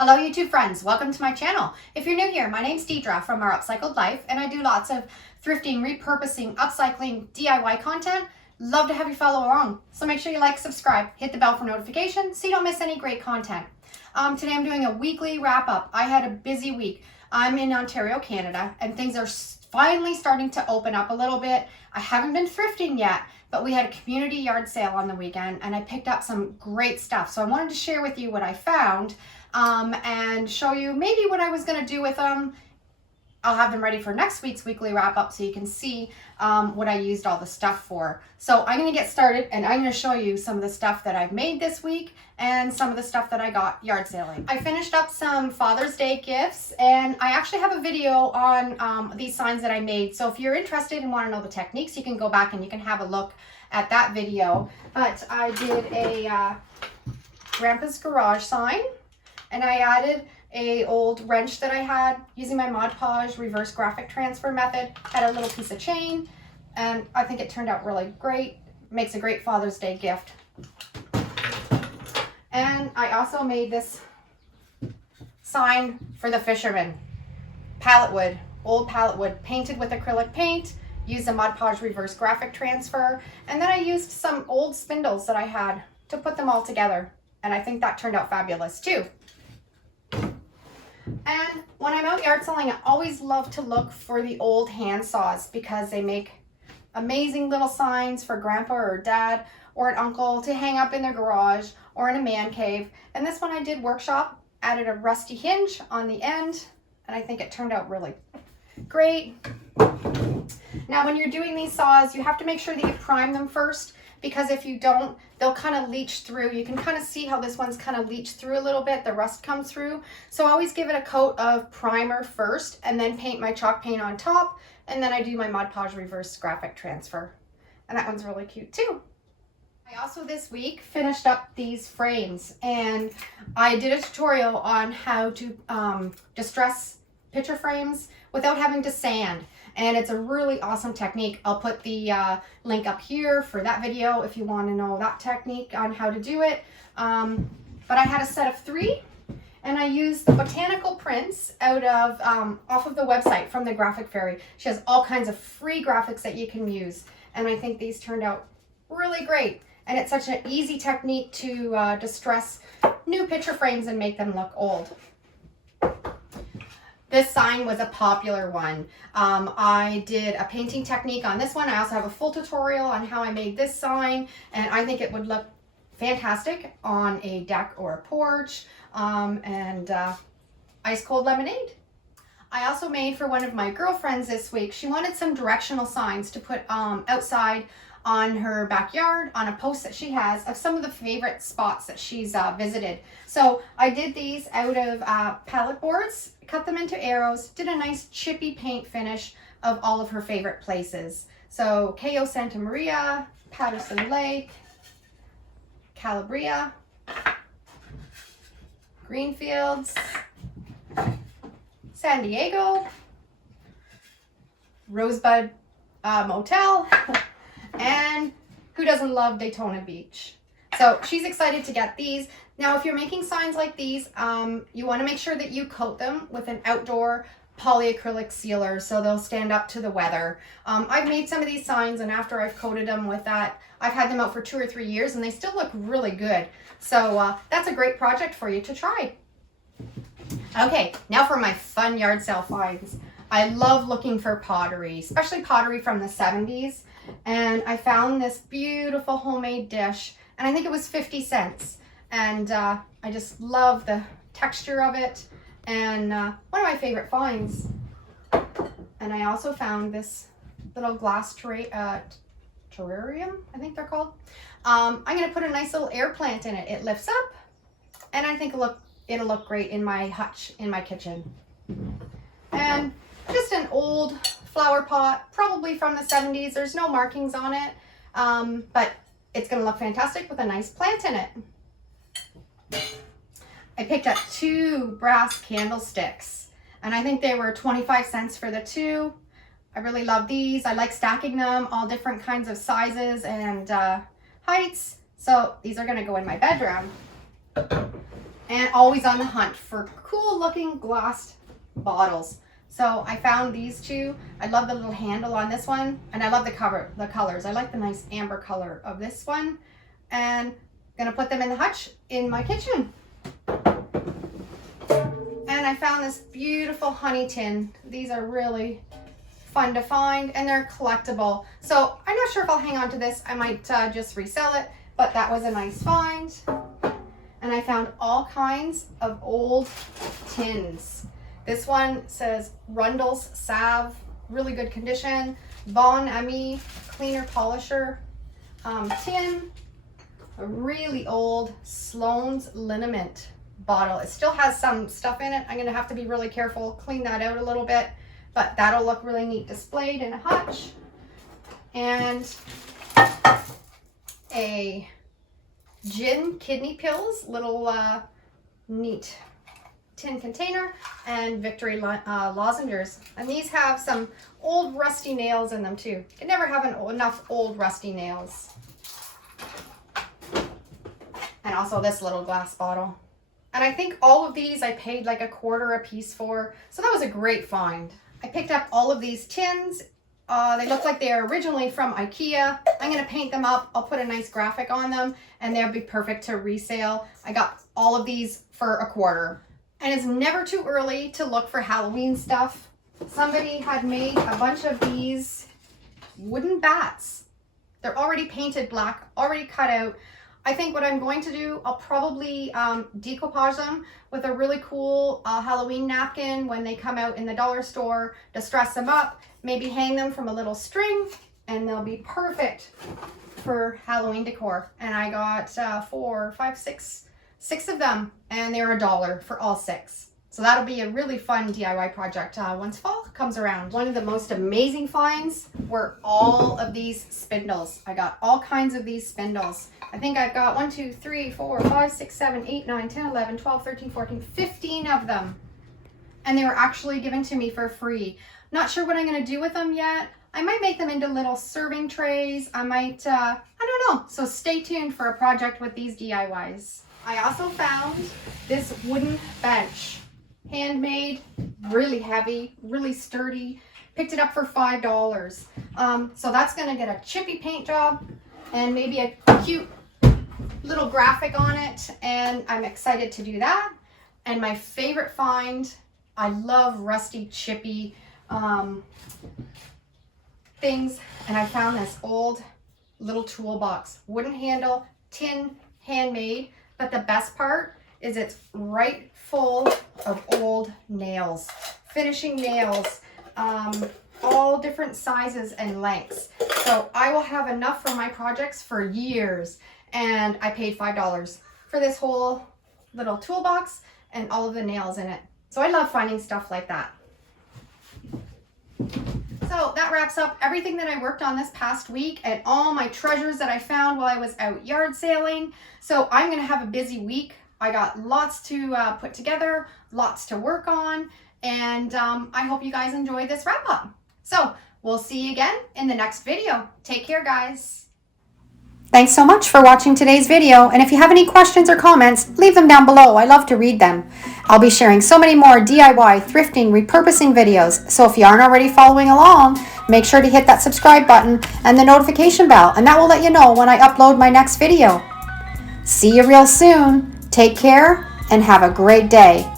Hello YouTube friends, welcome to my channel. If you're new here, my name's Deidre from Our Upcycled Life, and I do lots of thrifting, repurposing, upcycling, DIY content. Love to have you follow along. So make sure you like, subscribe, hit the bell for notifications so you don't miss any great content. Today I'm doing a weekly wrap up. I had a busy week. I'm in Ontario, Canada, and things are finally starting to open up a little bit. I haven't been thrifting yet, but we had a community yard sale on the weekend and I picked up some great stuff. So I wanted to share with you what I found and show you maybe what I was going to do with them. I'll have them ready for next week's weekly wrap up so you can see what I used all the stuff for. So I'm going to get started and I'm going to show you some of the stuff that I've made this week and some of the stuff that I got yard sailing. I finished up some Father's Day gifts and I actually have a video on these signs that I made. So if you're interested and want to know the techniques, you can go back and you can have a look at that video. But I did a Grandpa's Garage sign and I added a old wrench that I had using my Mod Podge reverse graphic transfer method. Had a little piece of chain and I think it turned out really great. Makes a great Father's Day gift. And I also made this sign for the fishermen. Pallet wood, old pallet wood, painted with acrylic paint, used a Mod Podge reverse graphic transfer, and then I used some old spindles that I had to put them all together. And I think that turned out fabulous too. And when I'm out yard selling, I always love to look for the old hand saws because they make amazing little signs for grandpa or dad or an uncle to hang up in their garage or in a man cave. And this one I did workshop, added a rusty hinge on the end, and I think it turned out really great. Now when you're doing these saws, you have to make sure that you prime them first, because if you don't, they'll kind of leach through. You can kind of see how this one's kind of leached through a little bit, the rust comes through. So I always give it a coat of primer first and then paint my chalk paint on top, and then I do my Mod Podge reverse graphic transfer. And that one's really cute too. I also this week finished up these frames and I did a tutorial on how to distress picture frames without having to sand. And it's a really awesome technique. I'll put the link up here for that video if you want to know that technique on how to do it. But I had a set of 3 and I used the botanical prints out of off of the website from the Graphic Fairy. She has all kinds of free graphics that you can use. And I think these turned out really great. And it's such an easy technique to distress new picture frames and make them look old. This sign was a popular one. I did a painting technique on this one. I also have a full tutorial on how I made this sign, and I think it would look fantastic on a deck or a porch, and ice cold lemonade. I also made for one of my girlfriends this week. She wanted some directional signs to put outside on her backyard on a post that she has of some of the favorite spots that she's visited. So I did these out of pallet boards, cut them into arrows, did a nice chippy paint finish of all of her favorite places. So Cayo Santa Maria, Patterson Lake, Calabria, Greenfields, San Diego, Rosebud Motel, and who doesn't love Daytona Beach? So she's excited to get these. Now, if you're making signs like these, you want to make sure that you coat them with an outdoor polyacrylic sealer so they'll stand up to the weather. I've made some of these signs, and after I've coated them with that, I've had them out for 2 or 3 years and they still look really good. So that's a great project for you to try. Okay, now for my fun yard sale finds. I love looking for pottery, especially pottery from the 70s. And I found this beautiful homemade dish, and I think it was 50 cents. And I just love the texture of it, and one of my favorite finds. And I also found this little glass terrarium, I think they're called. I'm going to put a nice little air plant in it. It lifts up, and I think it'll look great in my hutch in my kitchen. And just an old flower pot, probably from the 70s. There's no markings on it, but it's going to look fantastic with a nice plant in it. I picked up 2 brass candlesticks, and I think they were 25 cents for the 2. I really love these. I like stacking them, all different kinds of sizes and heights. So these are going to go in my bedroom. and always on the hunt for cool looking glass bottles. So I found these two. I love the little handle on this one, and I love the colors. I like the nice amber color of this one, and I'm gonna put them in the hutch in my kitchen. And I found this beautiful honey tin. These are really fun to find, and they're collectible. So I'm not sure if I'll hang on to this. I might just resell it, but that was a nice find. And I found all kinds of old tins. This one says Rundle's Salve, really good condition. Von Ami cleaner polisher tin. A really old Sloan's liniment bottle. It still has some stuff in it. I'm gonna have to be really careful, clean that out a little bit, but that'll look really neat displayed in a hutch. And a gin kidney pills, little neat tin container, and Victory lozenges. And these have some old rusty nails in them too. You never have enough old rusty nails. And also this little glass bottle. And I think all of these I paid like $1.25 a piece for. So that was a great find. I picked up all of these tins. They look like they're originally from IKEA. I'm gonna paint them up. I'll put a nice graphic on them, and they'll be perfect to resale. I got all of these for $0.25. And it's never too early to look for Halloween stuff. Somebody had made a bunch of these wooden bats. They're already painted black, already cut out. I think what I'm going to do, I'll probably decoupage them with a really cool Halloween napkin when they come out in the dollar store to dress them up. Maybe hang them from a little string, and they'll be perfect for Halloween decor. And I got 6 of them, and they're $1 for all 6. So that'll be a really fun DIY project once fall comes around. One of the most amazing finds were all of these spindles. I got all kinds of these spindles. I think I've got 1, 2, 3, 4, 5, 6, 7, 8, 9, 10, 11, 12, 13, 14, 15 of them. And they were actually given to me for free. Not sure what I'm gonna do with them yet. I might make them into little serving trays. I might, I don't know. So stay tuned for a project with these DIYs. I also found this wooden bench. Handmade, really heavy, really sturdy. Picked it up for $5. So that's gonna get a chippy paint job and maybe a cute little graphic on it. And I'm excited to do that. And my favorite find, I love rusty, chippy things. And I found this old little toolbox, wooden handle, tin, handmade. But the best part is it's right full of old nails, finishing nails, all different sizes and lengths. So I will have enough for my projects for years. And I paid $5 for this whole little toolbox and all of the nails in it. So I love finding stuff like that. So that wraps up everything that I worked on this past week and all my treasures that I found while I was out yard sailing. So I'm gonna have a busy week. I got lots to put together, lots to work on, and I hope you guys enjoyed this wrap up. So we'll see you again in the next video. Take care, guys. Thanks so much for watching today's video, and if you have any questions or comments, leave them down below. I love to read them. I'll be sharing so many more DIY, thrifting, repurposing videos, so if you aren't already following along, make sure to hit that subscribe button and the notification bell, and that will let you know when I upload my next video. See you real soon. Take care and have a great day.